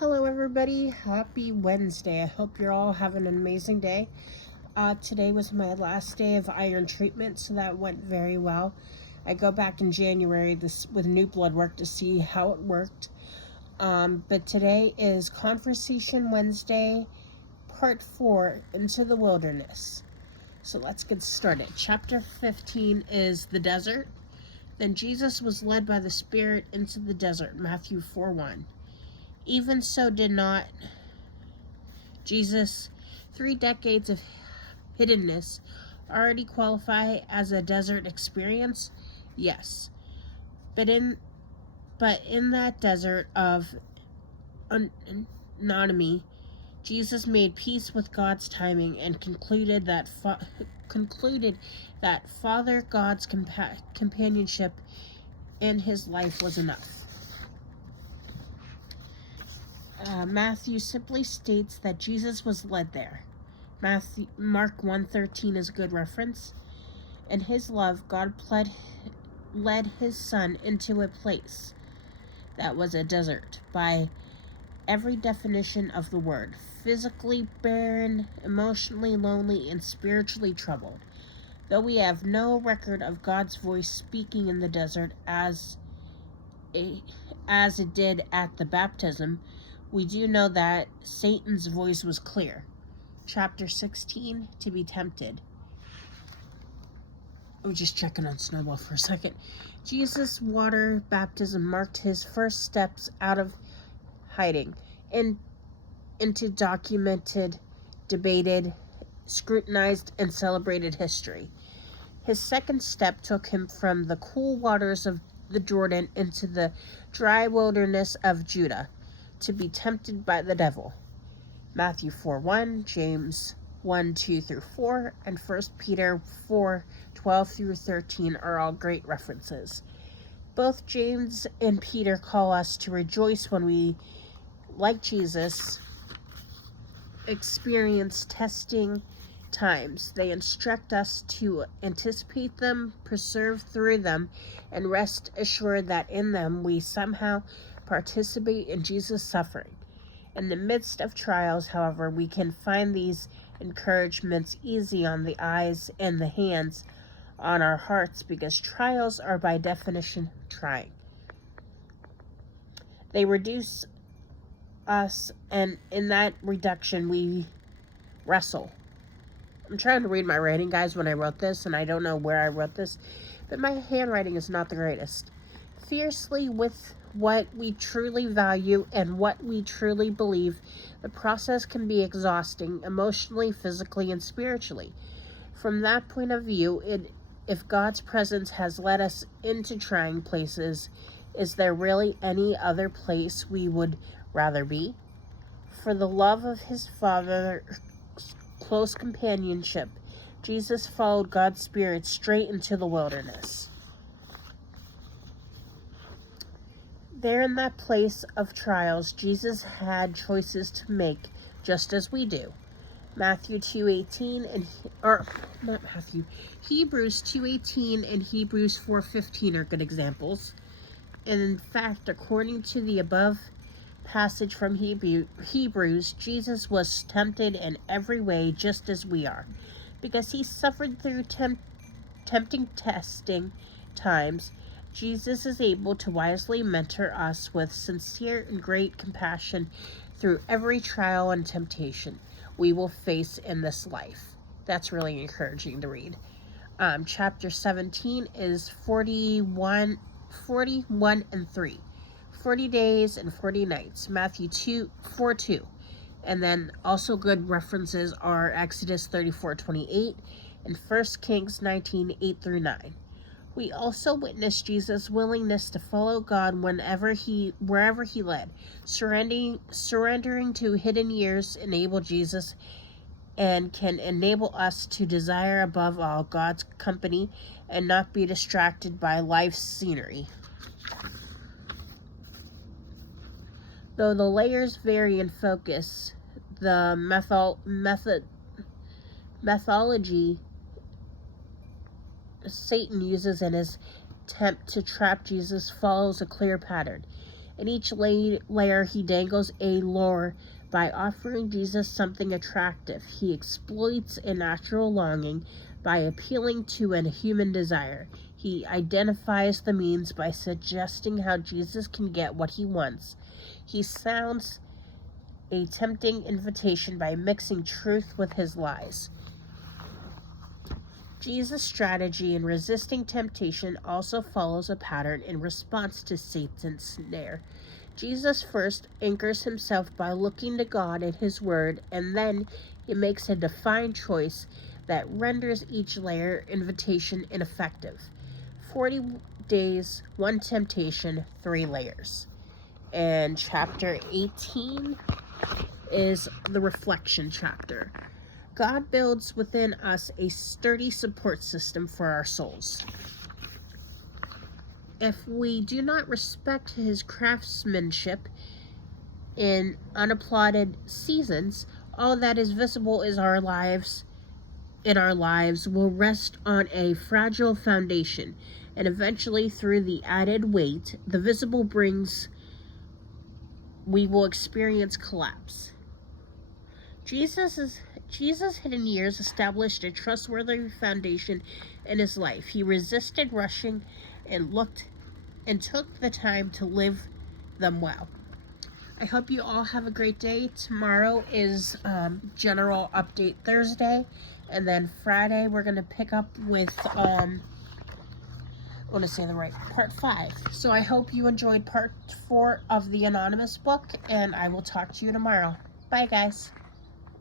Hello, everybody. Happy Wednesday. I hope you're all having an amazing day. Today was my last day of iron treatment, so that went very well. I go back in January with new blood work to see how it worked. But today is Conversation Wednesday, Part 4, Into the Wilderness. So let's get started. Chapter 15 is the desert. Then Jesus was led by the Spirit into the desert, Matthew 4:1. Even so did not Jesus' 3 decades of hiddenness already qualify as a desert experience? Yes. But in that desert of anonymity, Jesus made peace with God's timing and concluded that Father God's companionship in his life was enough. Matthew simply states that Jesus was led there. Mark 1:13 is a good reference. In his love, God led his son into a place that was a desert by every definition of the word. Physically barren, emotionally lonely, and spiritually troubled. Though we have no record of God's voice speaking in the desert as it did at the baptism, we do know that Satan's voice was clear. Chapter 16, to be tempted. I'm just checking on Snowball for a second. Jesus' water baptism marked his first steps out of hiding into documented, debated, scrutinized, and celebrated history. His second step took him from the cool waters of the Jordan into the dry wilderness of Judah to be tempted by the devil. Matthew 4:1, James 1:2-4, and 1 Peter 4:12-13 are all great references. Both James and Peter call us to rejoice when we, like Jesus, experience testing times. They instruct us to anticipate them, persevere through them, and rest assured that in them we somehow participate in Jesus' suffering. In the midst of trials, however, we can find these encouragements easy on the eyes and the hands on our hearts, because trials are by definition trying. They reduce us, and in that reduction we wrestle. I'm trying to read my writing, guys, when I wrote this, and I don't know where I wrote this, but my handwriting is not the greatest. Fiercely with what we truly value and what we truly believe. The process can be exhausting emotionally, physically, and spiritually. From that point of view, if God's presence has led us into trying places, is there really any other place we would rather be? For the love of his Father's close companionship, Jesus followed God's Spirit straight into the wilderness. There in that place of trials, Jesus had choices to make, just as we do. Hebrews 2:18 and Hebrews 4:15 are good examples. And in fact, according to the above passage from Hebrews, Jesus was tempted in every way just as we are, because he suffered through tempting testing times. Jesus is able to wisely mentor us with sincere and great compassion through every trial and temptation we will face in this life. That's really encouraging to read. Chapter 17 is 41 and 3. 40 days and 40 nights. Matthew 4:2. And then also good references are Exodus 34:28 and 1 Kings 19:8-9. We also witness Jesus' willingness to follow God wherever he led. Surrendering to hidden years enable Jesus and can enable us to desire above all God's company and not be distracted by life's scenery. Though the layers vary in focus, the methodology Satan uses in his attempt to trap Jesus follows a clear pattern. In each layer, he dangles a lure by offering Jesus something attractive. He exploits a natural longing by appealing to a human desire. He identifies the means by suggesting how Jesus can get what he wants. He sounds a tempting invitation by mixing truth with his lies. Jesus' strategy in resisting temptation also follows a pattern in response to Satan's snare. Jesus first anchors himself by looking to God and his word, and then he makes a defined choice that renders each layer invitation ineffective. 40 days, 1 temptation, 3 layers. And chapter 18 is the reflection chapter. God builds within us a sturdy support system for our souls. If we do not respect his craftsmanship in unapplauded seasons, all that is visible is our lives will rest on a fragile foundation, and eventually through the added weight the visible brings, we will experience collapse. Jesus' hidden years established a trustworthy foundation in his life. He resisted rushing and took the time to live them well. I hope you all have a great day. Tomorrow is General Update Thursday, and then Friday we're going to pick up with, part 5. So I hope you enjoyed part 4 of the Anonymous book, and I will talk to you tomorrow. Bye, guys.